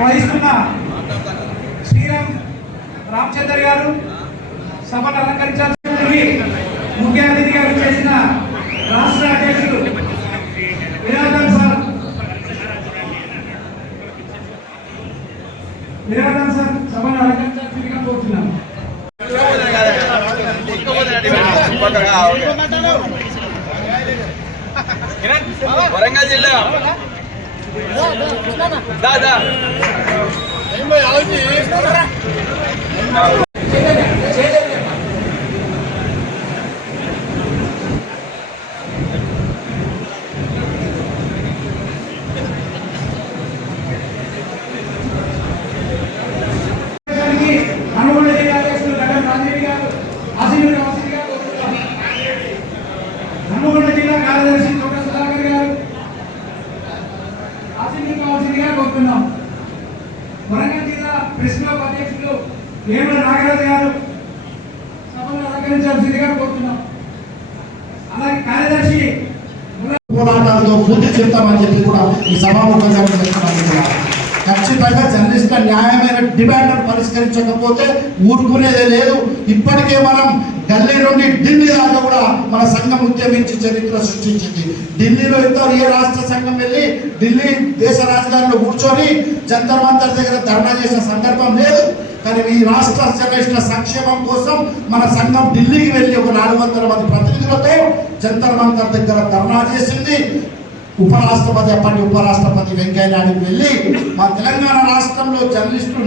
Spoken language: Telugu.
వహిస్తున్న శ్రీరామ్ రామచందర్ గారు సభను అలంకరించాల్సి ముఖ్య అతిథిగా చేసిన రాష్ట్ర అధ్యక్షుడు విరాజన్ సార్ సభను అలంకరించాల్సిందిగా కోరుతున్నాం. వరంగల్ జిల్లా దాదా హనుమకొండ జిల్లా కార్యదర్శి తోట సుధాకర్ గారు ఆశీర్వదించవలసిందిగా కోరుతున్నాం. వరంగల్ జిల్లా ప్రెస్ క్లబ్ అధ్యక్షులు వేముల నాగరాజు గారు సభను అలంకరించాల్సిందిగా కోరుతున్నాం. అలాగే కార్యదర్శి పోరాటాలతో పూర్తి చేస్తామని చెప్పి కూడా ఈ సభాముఖంగా చెప్తున్నాను. ఖచ్చితంగా జర్నలిస్టుల న్యాయమైన డిమాండ్ను పరిష్కరించకపోతే ఊరుకునేదే లేదు. ఇప్పటికే మనం ఢిల్లీ నుండి ఢిల్లీ దాకా కూడా మన సంఘం ఉద్యమించి చరిత్ర సృష్టించింది. ఢిల్లీలో ఎంతో ఏ రాష్ట్ర సంఘం వెళ్ళి ఢిల్లీ దేశ రాజధానిలో కూర్చొని జంతర్ మంతర్ దగ్గర ధర్నా చేసిన సందర్భం లేదు. కానీ ఈ రాష్ట్ర జర్నలిస్టుల సంక్షేమం కోసం మన సంఘం ఢిల్లీకి వెళ్ళి ఒక 400 మంది ప్రతినిధులతో జంతర్ మంతర్ దగ్గర ధర్నా చేసింది. అప్పటి ఉపరాష్ట్రపతి వెంకయ్య నాయుడుకి వెళ్ళి మా తెలంగాణ రాష్ట్రంలో జర్నలిస్టులు